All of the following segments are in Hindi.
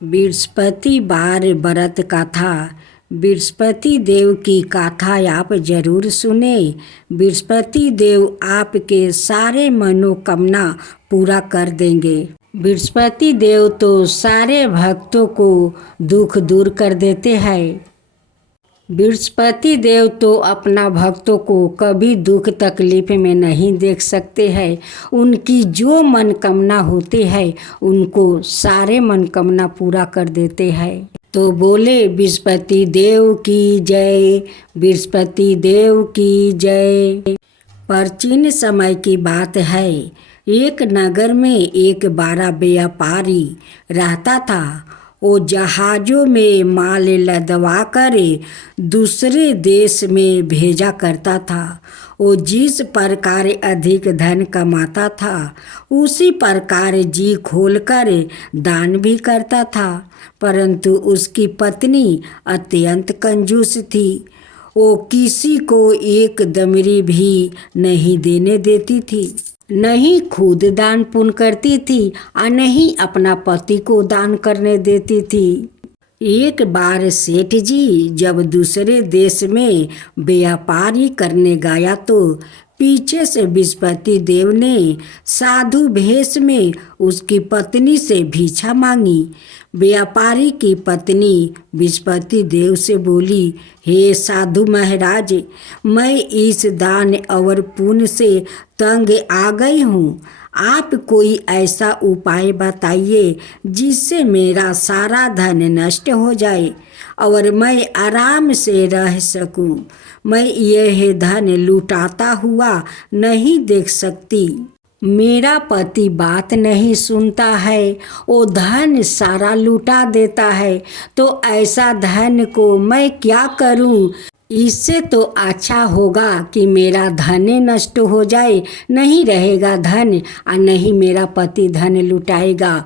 बृहस्पति बार व्रत कथा। बृहस्पति देव की कथा आप जरूर सुने। बृहस्पति देव आपके सारे मनोकामना पूरा कर देंगे। बृहस्पति देव तो सारे भक्तों को दुख दूर कर देते हैं। बृहस्पति देव तो अपना भक्तों को कभी दुख तकलीफ में नहीं देख सकते हैं। उनकी जो मनोकामना होती है उनको सारे मनोकामना पूरा कर देते हैं। तो बोले बृहस्पति देव की जय, बृहस्पति देव की जय। प्राचीन समय की बात है। एक नगर में एक बड़ा व्यापारी रहता था। वो जहाज़ों में माल लदवा कर दूसरे देश में भेजा करता था। वो जिस प्रकार अधिक धन कमाता था उसी प्रकार जी खोलकर दान भी करता था। परंतु उसकी पत्नी अत्यंत कंजूस थी। वो किसी को एक दमड़ी भी नहीं देने देती थी, नहीं खुद दान पुण्य करती थी और नहीं अपना पति को दान करने देती थी। एक बार सेठ जी जब दूसरे देश में व्यापारी करने गया तो पीछे से बृहस्पति देव ने साधु भेष में उसकी पत्नी से भिक्षा मांगी। व्यापारी की पत्नी बृहस्पति देव से बोली, हे साधु महाराज, मैं इस दान और पुण्य से तंग आ गई हूँ। आप कोई ऐसा उपाय बताइए जिससे मेरा सारा धन नष्ट हो जाए और मैं आराम से रह सकूं। मैं यह धन लुटाता हुआ नहीं देख सकती। मेरा पति बात नहीं सुनता है, वो धन सारा लुटा देता है। तो ऐसा धन को मैं क्या करूं? इससे तो अच्छा होगा कि मेरा धन नष्ट हो जाए, नहीं रहेगा धन और नहीं मेरा पति धन लुटाएगा।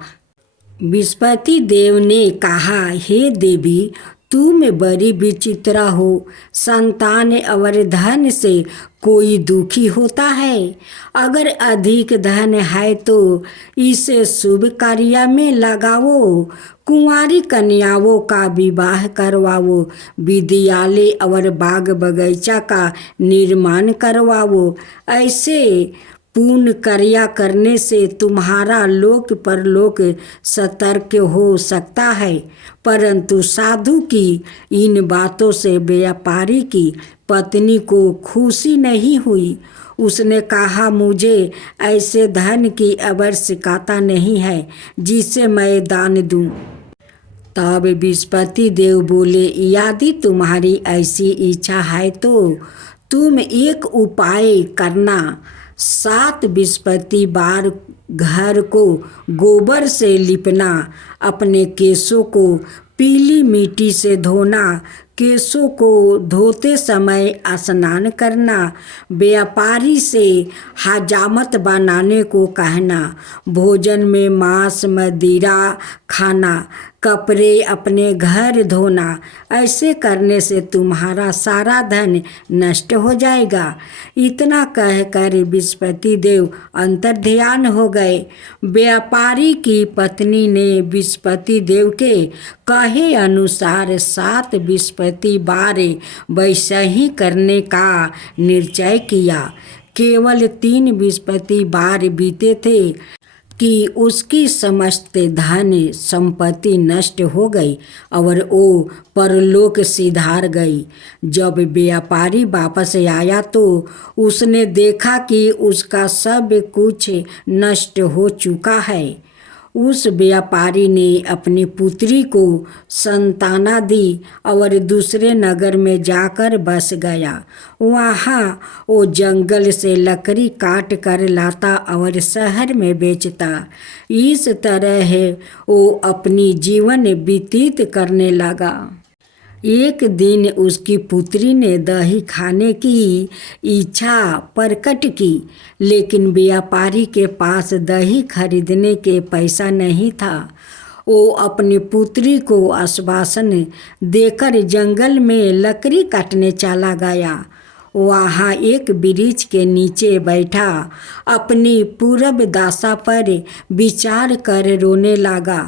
बृहस्पति देव ने कहा, हे देवी, तुम बड़ी विचित्र हो। संतान और धन से कोई दुखी होता है। अगर अधिक धन है तो इसे शुभ कार्य में लगाओ, कुंवारी कन्याओं का विवाह करवाओ, विद्यालय और बाग बगीचा का निर्माण करवाओ। ऐसे पुण्य कार्य करने से तुम्हारा लोक परलोक सतर्क हो सकता है। परंतु साधु की इन बातों से व्यापारी की पत्नी को खुशी नहीं हुई। उसने कहा, मुझे ऐसे धन की आवश्यकता नहीं है जिसे मैं दान दूं। तब बृहस्पति देव बोले, यदि तुम्हारी ऐसी इच्छा है तो तुम एक उपाय करना। 7 बृहस्पतिवार घर को गोबर से लिपना, अपने केशों को पीली मिट्टी से धोना, केशों को धोते समय स्नान करना, व्यापारी से हजामत बनाने को कहना, भोजन में मांस मदिरा खाना, कपड़े अपने घर धोना। ऐसे करने से तुम्हारा सारा धन नष्ट हो जाएगा। इतना कहकर बृहस्पति देव अंतर्ध्यान हो गए। व्यापारी की पत्नी ने बृहस्पति देव के कहे अनुसार 7 बृहस्पतिवार वैसे ही करने का निश्चय किया। केवल 3 बृहस्पतिवार बीते थे कि उसकी समस्त धन संपत्ति नष्ट हो गई और वो परलोक सिधार गई। जब व्यापारी वापस आया तो उसने देखा कि उसका सब कुछ नष्ट हो चुका है। उस व्यापारी ने अपनी पुत्री को संताना दी और दूसरे नगर में जाकर बस गया। वहाँ वो जंगल से लकड़ी काट कर लाता और शहर में बेचता। इस तरह वो अपनी जीवन व्यतीत करने लगा। एक दिन उसकी पुत्री ने दही खाने की इच्छा प्रकट की, लेकिन व्यापारी के पास दही खरीदने के पैसा नहीं था। वो अपनी पुत्री को आश्वासन देकर जंगल में लकड़ी काटने चला गया। वहाँ एक वृक्ष के नीचे बैठा अपनी पूरब दशा पर विचार कर रोने लगा।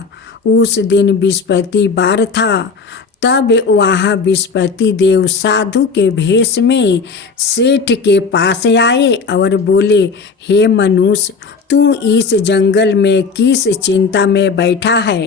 उस दिन बृहस्पतिवार था। तब वहाँ बृहस्पति देव साधु के भेष में सेठ के पास आए और बोले, हे मनुष्य, तू इस जंगल में किस चिंता में बैठा है?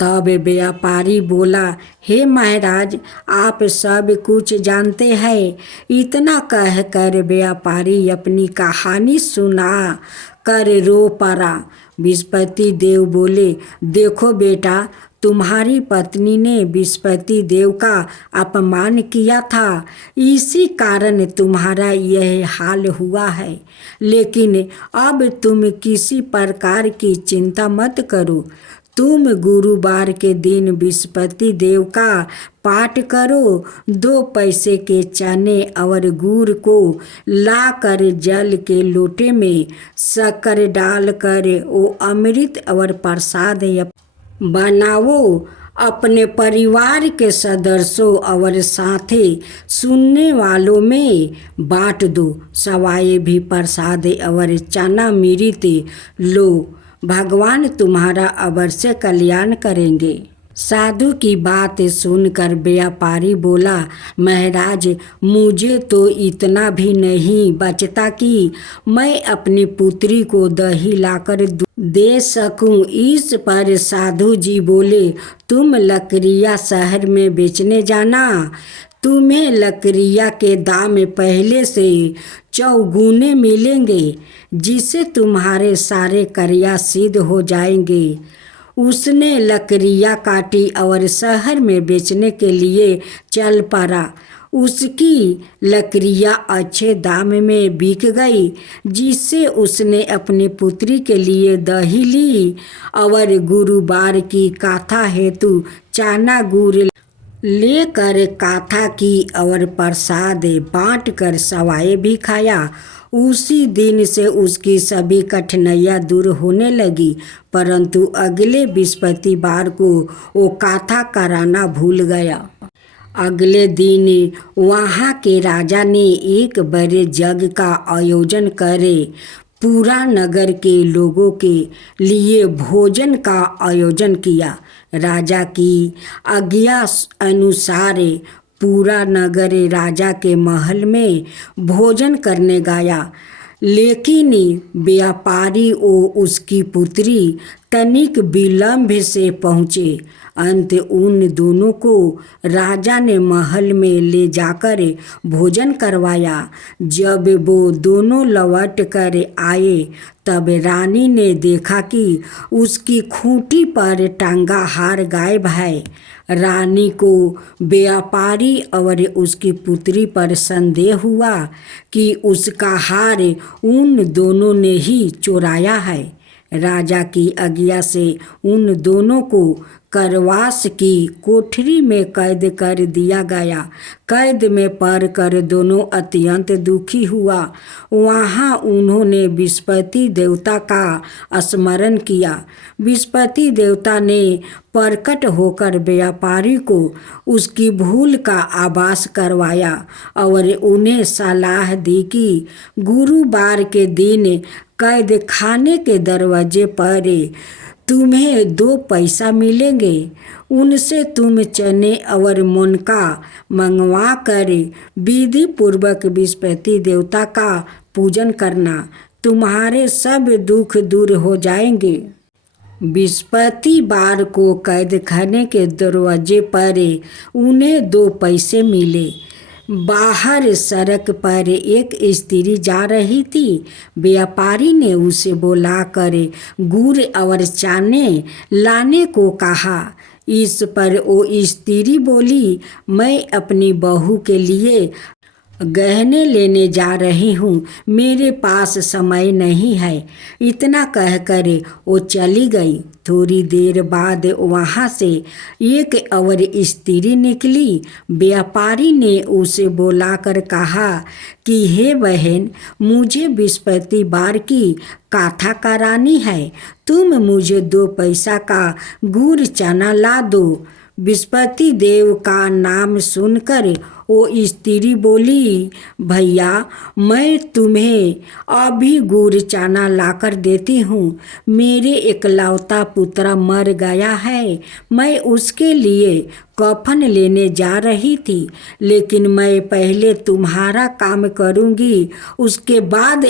तब व्यापारी बोला, हे महाराज, आप सब कुछ जानते हैं। इतना कहकर व्यापारी अपनी कहानी सुना कर रो पड़ा। बृहस्पति देव बोले, देखो बेटा, तुम्हारी पत्नी ने बृहस्पति देव का अपमान किया था, इसी कारण तुम्हारा यह हाल हुआ है। लेकिन अब तुम किसी प्रकार की चिंता मत करो। तुम गुरुवार के दिन बृहस्पति देव का पाठ करो। 2 पैसे के चने और गुड़ को लाकर जल के लोटे में शक्कर डालकर वो अमृत और प्रसाद बनाओ। अपने परिवार के सदस्यों और साथी सुनने वालों में बांट दो। सवाए भी प्रसाद और चना मृत लो। भगवान तुम्हारा अवश्य कल्याण करेंगे। साधु की बात सुनकर व्यापारी बोला, महाराज, मुझे तो इतना भी नहीं बचता कि मैं अपनी पुत्री को दही लाकर दे सकूं। इस पर साधु जी बोले, तुम लकड़ियाँ शहर में बेचने जाना। तुम्हें लकड़ियाँ के दाम पहले से चौगुने मिलेंगे, जिससे तुम्हारे सारे कार्य सिद्ध हो जाएंगे। उसने लकड़ियाँ काटी और शहर में बेचने के लिए चल पड़ा। उसकी लकड़ियाँ अच्छे दाम में बिक गई, जिससे उसने अपनी पुत्री के लिए दही ली और गुरुवार की कथा हेतु चना गुड़ लेकर कथा की और प्रसाद बांटकर सवाए भी खाया। उसी दिन से उसकी सभी कठिनाइयाँ दूर होने लगी, परंतु अगले बृहस्पतिवार को वो कथा कराना भूल गया। अगले दिन वहाँ के राजा ने एक बड़े यज्ञ का आयोजन करे पूरा नगर के लोगों के लिए भोजन का आयोजन किया। राजा की आज्ञा अनुसार पूरा नगर राजा के महल में भोजन करने गया, लेकिन व्यापारी और उसकी पुत्री तनिक विलंब से पहुँचे। अंत उन दोनों को राजा ने महल में ले जाकर भोजन करवाया। जब वो दोनों लौट कर आए तब रानी ने देखा कि उसकी खूंटी पर टंगा हार गायब है। रानी को व्यापारी और उसकी पुत्री पर संदेह हुआ कि उसका हार उन दोनों ने ही चुराया है। राजा की आज्ञा से उन दोनों को करवास की कोठरी में कैद कर दिया गया। कैद में पड़कर दोनों अत्यंत दुखी हुआ। वहाँ उन्होंने बृहस्पति देवता का स्मरण किया। बृहस्पति देवता ने प्रकट होकर व्यापारी को उसकी भूल का आभास करवाया और उन्हें सलाह दी कि गुरुवार के दिन कैद खाने के दरवाजे पर तुम्हें 2 पैसा मिलेंगे। उनसे तुम चने और मुनका मंगवा कर विधि पूर्वक बृहस्पति देवता का पूजन करना। तुम्हारे सब दुख दूर हो जाएंगे। बृहस्पतिवार को कैद खाने के दरवाजे पर उन्हें 2 पैसे मिले। बाहर सड़क पर एक स्त्री जा रही थी। व्यापारी ने उसे बुलाकर गुड़ और चने लाने को कहा। इस पर वो स्त्री बोली, मैं अपनी बहू के लिए गहने लेने जा रही हूँ, मेरे पास समय नहीं है। इतना कहकर वो चली गई। थोड़ी देर बाद वहाँ से एक और स्त्री निकली। व्यापारी ने उसे बुलाकर कहा कि हे बहन, मुझे बृहस्पतिवार की कथा करानी है, तुम मुझे 2 पैसा का गुड़ चना ला दो। बृहस्पति देव का नाम सुनकर वो स्त्री बोली, भैया मैं तुम्हें अभी गुड़ चाना लाकर देती हूँ। मेरे इकलौता पुत्र मर गया है, मैं उसके लिए कफन लेने जा रही थी, लेकिन मैं पहले तुम्हारा काम करूँगी, उसके बाद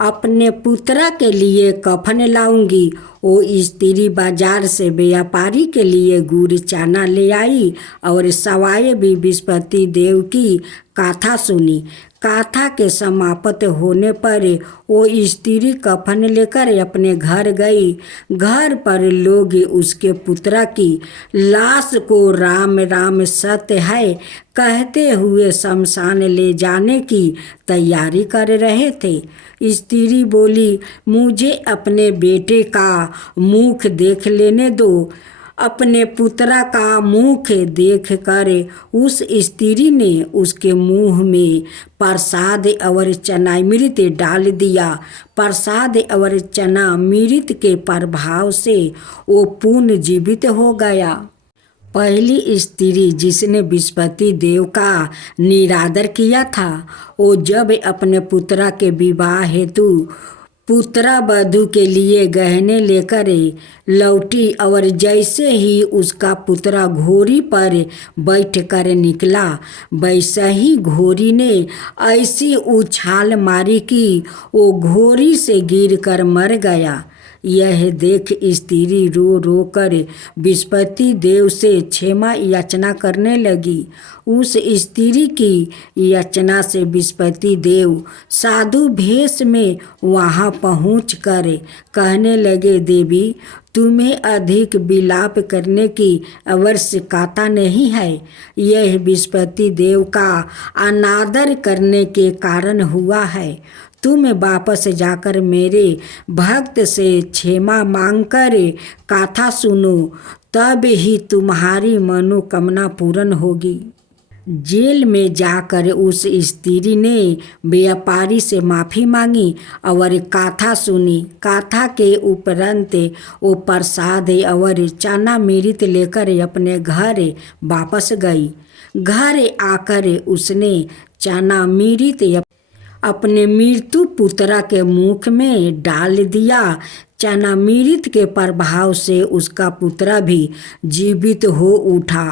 अपने पुत्र के लिए कफन लाऊंगी। वो स्त्री बाजार से व्यापारी के लिए गुड़ चाना ले आई और सवाए भी बृहस्पति देव की गाथा सुनी। गाथा के समाप्त होने पर वो स्त्री कफन लेकर अपने घर गई। घर पर लोग उसके पुत्र की लाश को राम राम सत्य है कहते हुए शमशान ले जाने की तैयारी कर रहे थे। स्त्री बोली, मुझे अपने बेटे का मुख देख लेने दो। अपने पुत्र का मुख देख कर उस स्त्री ने उसके मुंह में प्रसाद और चनामृत डाल दिया। प्रसाद और चनामृत के प्रभाव से वो पुनर्जीवित हो गया। पहली स्त्री जिसने बृहस्पति देव का निरादर किया था, वो जब अपने पुत्र के विवाह हेतु पुत्र वधू के लिए गहने लेकर लौटी और जैसे ही उसका पुत्र घोड़ी पर बैठकर निकला, वैसा ही घोड़ी ने ऐसी उछाल मारी कि वो घोड़ी से गिरकर मर गया। यह देख स्त्री रो रो कर बृहस्पति देव से क्षमा याचना करने लगी। उस स्त्री की याचना से बृहस्पति देव साधु भेष में वहाँ पहुँचकर कहने लगे, देवी तुम्हें अधिक विलाप करने की आवश्यकता नहीं है। यह बृहस्पति देव का अनादर करने के कारण हुआ है। तुम वापस जाकर मेरे भक्त से क्षमा मांगकर गाथा सुनो, तब ही तुम्हारी मनोकामना पूर्ण होगी। जेल में जाकर उस स्त्री ने व्यापारी से माफ़ी मांगी और गाथा सुनी। गाथा के उपरांत वो प्रसाद और चनामृत लेकर अपने घर वापस गई। घर आकर उसने चनामृत अपने मृत्यु पुत्र के मुख में डाल दिया। चनामृत के प्रभाव से उसका पुत्र भी जीवित हो उठा।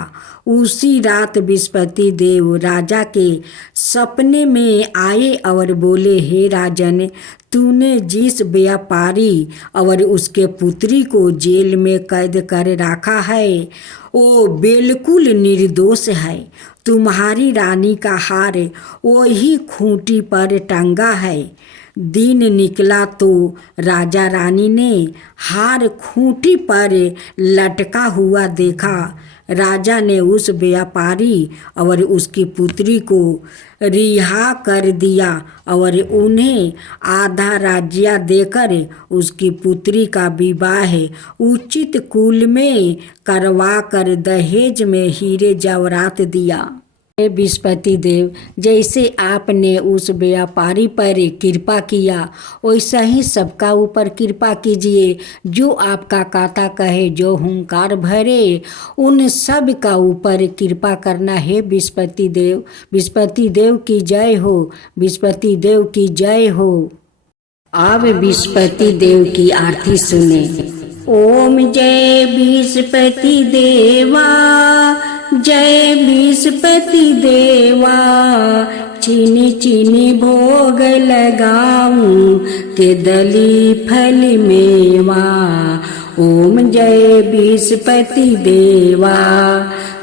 उसी रात बृहस्पति देव राजा के सपने में आए और बोले, हे राजन, तूने जिस व्यापारी और उसके पुत्री को जेल में कैद कर रखा है वो बिल्कुल निर्दोष है। तुम्हारी रानी का हार वही खूंटी पर टंगा है। दिन निकला तो राजा रानी ने हार खूंटी पर लटका हुआ देखा। राजा ने उस व्यापारी और उसकी पुत्री को रिहा कर दिया और उन्हें आधा राज्य देकर उसकी पुत्री का विवाह उचित कुल में करवा कर दहेज में हीरे जवाहरात दिया। बृहस्पति देव, जैसे आपने उस व्यापारी पर कृपा किया वैसा ही सबका ऊपर कृपा कीजिए। जो आपका गाथा कहे, जो हुंकार भरे, उन सब का ऊपर कृपा करना है बृहस्पति देव। बृहस्पति देव की जय हो, बृहस्पति देव की जय हो। अब बृहस्पति देव की आरती सुने। ओम जय बृहस्पति देवा, जय बृहस्पति देवा, चीनी चीनी भोग लगाऊं के दली फल मेवा। ओम जय बृहस्पति देवा,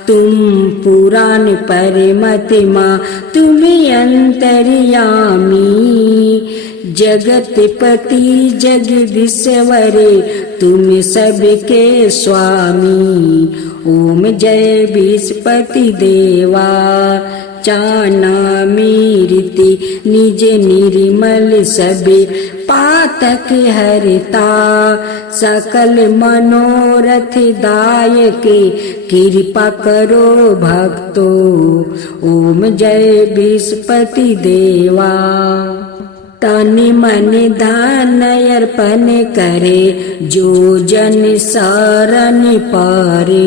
तुम पुराण परमात्मा, तुम्हें अंतर्यामी, जगतपति जगदीश्वरे, तुम सबके स्वामी। ओम जय बृहस्पति देवा, चनामृति निज निर्मल सबे पातक हरता, सकल मनोरथ दायक कृपा करो भक्तो। ओम जय बृहस्पति देवा, तन मन धन अर्पण करे, जो जन शरण पारे,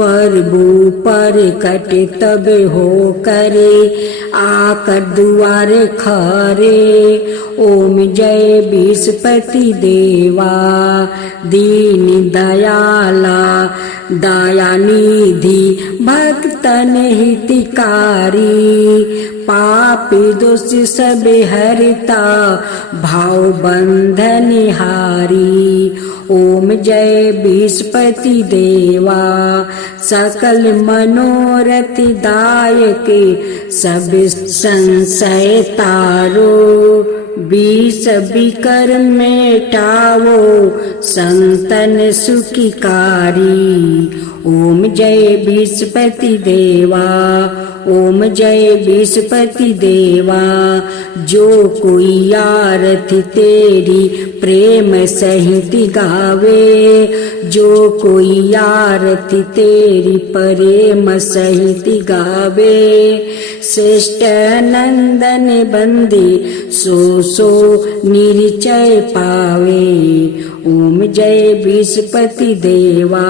प्रभु पर कट तब हो करे आकर दुआरे खरे। ओम जय विस्पति देवा दीन दयाला दयानिधि भक्तन हितकारी। पापी दोष सब हरता भाव बंधन हारी। ओम जय विस्पति देवा सकल मनोरथ दायक सब संशय तारो। विष विकर मेटावो संतन सुखिकारी। ओम जय विस्पति देवा ओम जय विस्पति देवा। जो कोई आरती तेरी प्रेम सहित गावे। जो कोई आरती तेरी प्रेम सहित गावे। श्रेष्ठ नंदन बंदे सो निश्चय पावे। ओम जय विस्पति देवा।